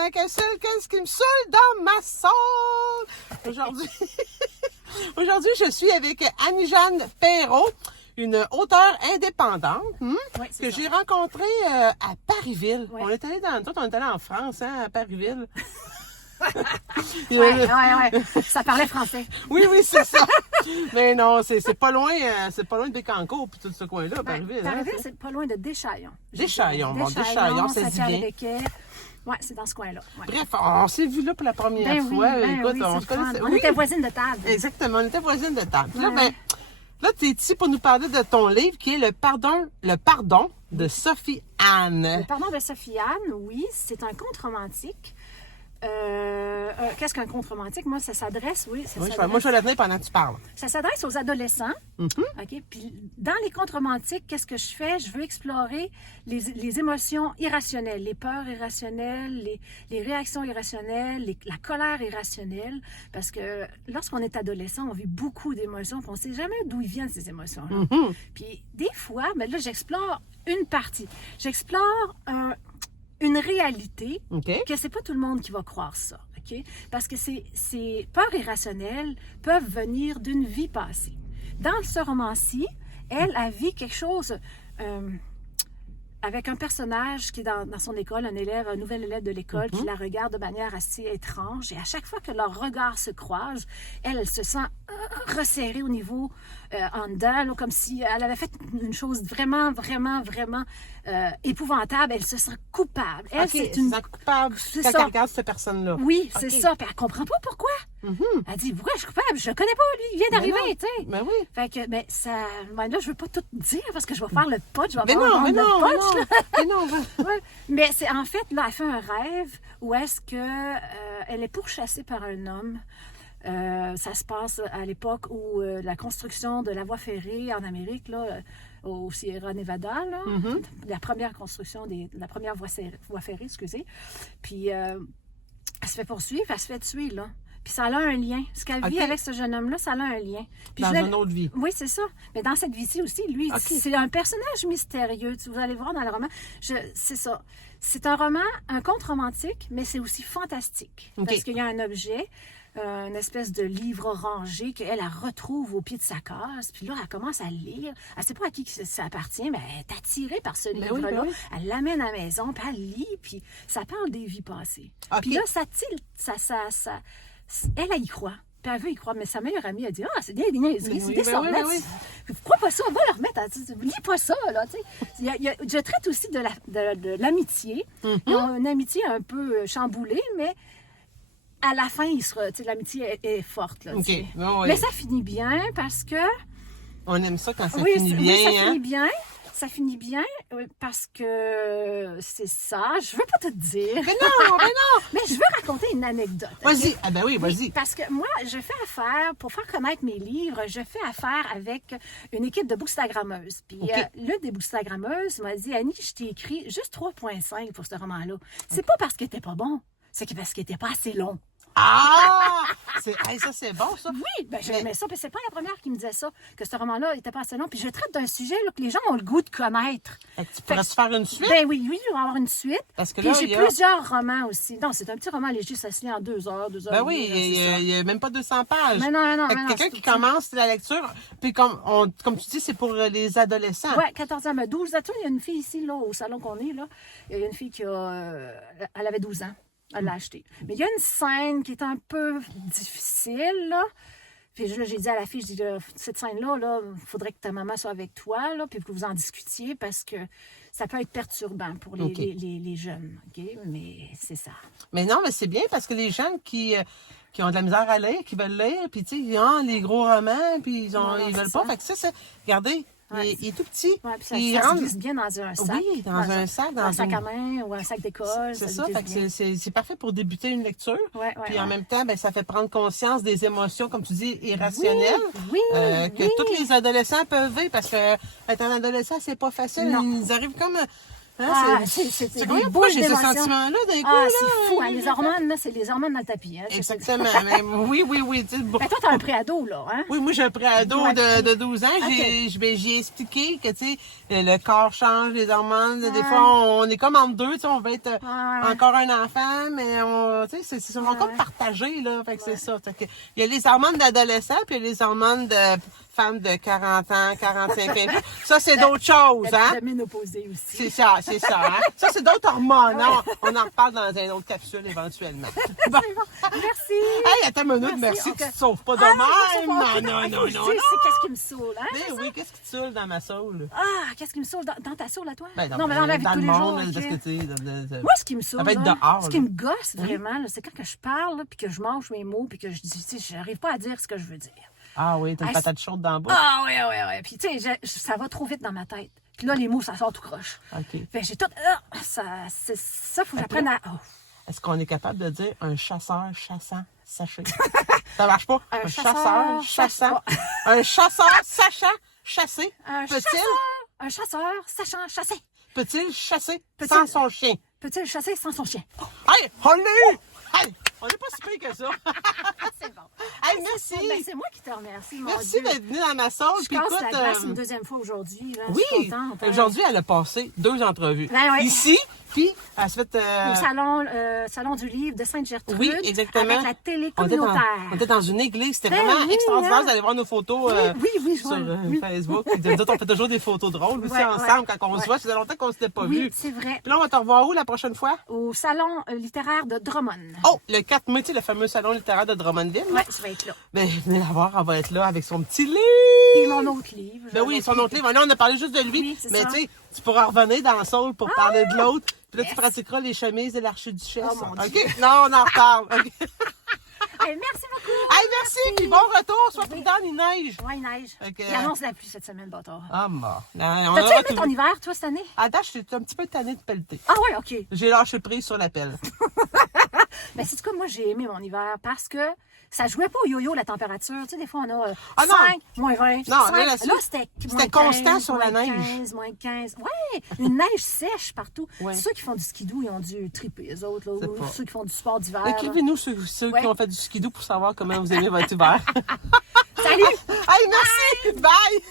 avec un seul qu'est-ce qui me saoule dans ma soul. Aujourd'hui, je suis avec Annie-Jeanne Perrault, une auteure indépendante Oui, que ça. j'ai rencontrée à Parisville. Oui. On est allé en France, hein, à Parisville. Ouais. Ça parlait français. Oui, c'est ça. Mais non, c'est pas loin de Bécancour puis tout ce coin-là, Parisville. Parisville, c'est pas loin de Deschaillons. Deschamps, ça se dit bien. Oui, c'est dans ce coin-là. Ouais. Bref, on s'est vu là pour la première fois. Écoute, oui, on c'est se connaissait. le fun. On était voisines de table. Exactement, on était voisines de table. Puis Ouais. Là, tu es ici pour nous parler de ton livre qui est Le pardon de Sophie Anne. Le pardon de Sophie-Anne, oui, c'est un conte romantique. Qu'est-ce qu'un conte romantique? Moi, ça s'adresse, Moi, je vais la tenir pendant que tu parles. Ça s'adresse aux adolescents. Mm-hmm. OK? Puis dans les contes romantiques, qu'est-ce que je fais? Je veux explorer les émotions irrationnelles, les peurs irrationnelles, les réactions irrationnelles, la colère irrationnelle. Parce que lorsqu'on est adolescent, on vit beaucoup d'émotions, puis on ne sait jamais d'où ils viennent ces émotions-là. Mm-hmm. Puis des fois, mais là, j'explore une partie. J'explore une réalité OK. que c'est pas tout le monde qui va croire ça, OK? Parce que ces peurs irrationnelles peuvent venir d'une vie passée. Dans ce roman-ci, elle a vécu quelque chose avec un personnage qui est dans son école, un nouvel élève de l'école, qui la regarde de manière assez étrange. Et à chaque fois que leurs regards se croisent, elle se sent resserrée au niveau en dedans, là, comme si elle avait fait une chose vraiment épouvantable. Elle se sent coupable. Elle, OK, c'est tu te sens coupable C'est quand ça. elle regarde cette personne-là. Oui, c'est OK. ça. Puis elle comprend pas pourquoi. Mm-hmm. Elle dit, pourquoi je suis coupable? Je le connais pas, lui. Il vient d'arriver, tu sais. Ben oui. Fait que, mais ça... Ben là, je veux pas tout dire parce que je vais faire le punch. Je vais Mais avoir non, le punch, là. mais non. Ouais. Mais c'est en fait, là, elle fait un rêve où est-ce que elle est pourchassée par un homme. Ça se passe à l'époque où la construction de la voie ferrée en Amérique, là, au Sierra Nevada, là, la première construction, la première voie ferrée, excusez. Puis, elle se fait poursuivre, elle se fait tuer, là. Puis ça a un lien. Ce qu'elle vit OK. avec ce jeune homme-là, ça a un lien. Puis Dans une autre vie. Oui, c'est ça. Mais dans cette vie-ci aussi, lui, OK. c'est un personnage mystérieux. Vous allez voir dans le roman. C'est ça. C'est un roman, un conte romantique, mais c'est aussi fantastique. OK. Parce qu'il y a un objet, une espèce de livre rangé qu'elle retrouve au pied de sa case. Puis là, elle commence à le lire. Elle ne sait pas à qui ça appartient, mais elle est attirée par ce livre-là. ben oui. Elle l'amène à la maison, puis elle lit, puis ça parle des vies passées. OK. Puis là, ça tilte, elle y croit. Puis elle veut y croire, mais sa meilleure amie a dit « Ah, c'est des niaiseries, c'est des sornettes. Oui. Crois pas ça, on va le remettre. Lis pas ça, là. » tu sais. Je traite aussi de l'amitié. Ils ont une amitié un peu chamboulée, mais à la fin, l'amitié est forte. Là, tu OK. sais. Oh, oui. Mais ça finit bien parce que... On aime ça quand ça Oui, finit bien. ça hein? finit bien. Ça finit bien parce que c'est ça. Je veux pas te dire. Mais non. Mais je veux raconter une anecdote. OK? Vas-y. Ah ben oui, vas-y. Parce que moi, je fais affaire, pour faire connaître mes livres, je fais affaire avec une équipe de bookstagrammeuses. Puis OK. l'une des bookstagrammeuses m'a dit « Annie, je t'ai écrit juste 3.5 pour ce roman-là. C'est pas parce qu'il était pas bon, c'est parce qu'il était pas assez long. » Ah! Ça, c'est bon, ça. Oui, ben j'aimais ça. Puis c'est pas la première qui me disait ça, que ce roman-là était pas assez long. Puis je traite d'un sujet là, que les gens ont le goût de connaître. Fait que tu pourrais se faire une suite? Ben oui, je vais avoir une suite. Parce que Puis là, j'ai il y a- plusieurs romans aussi. Non, c'est un petit roman léger, ça se lit en 2 heures, 2 heures. Ben et oui, demie, là, c'est ça. il y a même pas 200 pages. Mais non, Fait que quelqu'un c'est qui tout petit. commence la lecture, puis comme tu dis, c'est pour les adolescents. Oui, 14 ans, mais 12 ans. Tu sais, il y a une fille ici, là, au salon qu'on est, là. Il y a une fille qui a... elle avait 12 ans. Elle l'a acheté. Mais il y a une scène qui est un peu difficile, là. Puis là, j'ai dit à la fille, je dis, là, cette scène-là, il faudrait que ta maman soit avec toi, là, puis que vous en discutiez, parce que ça peut être perturbant pour OK. les jeunes, OK? Mais c'est ça. Mais non, mais c'est bien parce que les gens qui ont de la misère à lire, qui veulent lire, puis tu sais, ils ont les gros romans, puis ils Non, veulent c'est pas. ça. Fait que ça, regardez, Ouais. il est tout petit. Oui, puis ça Il se rentre- glisse bien dans un sac. Oui, dans un sac, dans un sac une- à main ou un sac d'école. C'est se ça, glisse fait que bien. c'est parfait pour débuter une lecture. Ouais, Puis en ouais. même temps, ben, ça fait prendre conscience des émotions, comme tu dis, irrationnelles. Oui, que tous les adolescents peuvent vivre parce que être un adolescent, c'est pas facile. Non. Ils arrivent comme Hein, c'est c'est des incroyable, bouches j'ai ce d'émotions. sentiment-là d'un coup. Ah, là. c'est fou, hein, les hormones, là, c'est les hormones dans le tapis. Hein, Exactement. Mais oui. Tu sais, bon. Ben, toi, t'as un préado, là, hein? Oui, moi, j'ai un préado Ouais. de 12 ans. J'ai expliqué que, tu sais, le corps change, les hormones. Des fois, on est comme entre deux, tu sais, on veut être encore un enfant, mais tu sais, c'est comme partagé, là. Fait que c'est ça. Fait que, il y a les hormones d'adolescents, puis il y a les hormones de femmes de 40 ans, 45 ans. Ça, c'est d'autres choses, hein? De ménopausée aussi. C'est ça, hein? Ça, c'est d'autres hormones. Hein? On en reparle dans une autre capsule éventuellement. Bon. C'est bon. Merci. Hey, attends une minute, merci ok. que tu te sauves pas de Ah, même. non, Non. C'est qu'est-ce qui me saoule, hein? Eh oui, qu'est-ce qui te saoule dans ma saoule? Ah, qu'est-ce qui me saoule dans ta saule à toi? Ben, non, mais dans la vie de dans tous le les monde, jours. parce ok. que tu sais, Moi, ce qui me saoule, ça peut être là, dehors, ce qui là. me gosse vraiment, là, c'est quand que je parle, là, puis que je mange mes mots, puis que je dis, tu sais, j'arrive pas à dire ce que je veux dire. Ah oui, t'as une Hey, patate chaude dans le bas. Ah, ouais. Puis, tu sais, ça va trop vite dans ma tête. Puis là, les mots, ça sort tout croche. OK. Fait que j'ai tout. Ça, faut que j'apprenne à. Oh. Est-ce qu'on est capable de dire un chasseur chassant sachet? Ça marche pas? Un chasseur chasseur chassant. chasse Un chasseur sachant chasser. Un chasseur sachant chasser. Peut-il chasser Peut-il- sans son chien? Peut-il chasser sans son chien? Oh, Hey, on l'a eu! Hey, on n'est pas si pire que ça. c'est bon. Hey, merci. Ben, c'est moi qui te remercie, mon Merci Dieu. d'être venu dans ma salle. Je Puis casse écoute, la glace une deuxième fois aujourd'hui. Là. oui, Je suis contente. Hein. aujourd'hui, elle a passé 2 entrevues. Ben ouais. Ici, puis elle se fait... Au salon du livre de Sainte-Gertrude. Oui, exactement. Avec la télé on était dans- communautaire. on était dans une église. C'était Ben vraiment oui, extraordinaire. hein. Vous allez voir nos photos Oui, je sur vois. Oui. Facebook. Puis nous autres, on fait toujours des photos drôles aussi Ouais, ensemble ouais, quand on se voit. Ça faisait longtemps qu'on ne s'était pas Oui, vus. c'est vrai. Puis là, on va te revoir où la prochaine fois? Au salon littéraire de Drummond. Oh, le 4 mai, tu sais, le fameux salon littéraire de Drummondville. Ouais, tu vas être là. Ben, venez la voir, elle va être là avec son petit livre. Et mon autre livre. Ben oui, son autre livre. Là, on a parlé juste de lui. Oui, c'est mais ça. tu sais, tu pourras revenir dans le sol pour parler de l'autre. Puis là, Yes. tu pratiqueras les chemises et l'archiduchesse. Oh, mon OK? Dieu. Non, on en reparle. OK? Hey, merci beaucoup. Hey, merci. Puis bon retour. Sois prudent, il neige. Ouais, il neige. Ok. Il annonce la pluie cette semaine, bâtard. Ah, mort. On T'as-tu aura aimé tout ton vu. hiver, toi, cette année? À date, je suis un petit peu tannée de pelleter. Ah ouais, OK. J'ai lâché prise sur la pelle. Mais c'est quoi, moi, j'ai aimé mon hiver parce que ça jouait pas au yo-yo, la température. Tu sais, des fois, on a Ah, non. 5, moins 20. Non, 5. là, C'était c'était constant 15, sur la moins neige. 15, moins 15. Ouais, une neige sèche partout. Ouais. Ceux qui font du skidoo, ils ont dû triper, les autres. Là, C'est ou pas. ceux qui font du sport d'hiver. là. Écrivez-nous ceux Ouais. qui ont fait du skidoo pour savoir comment vous aimez votre hiver. Salut! Hey, merci! Bye!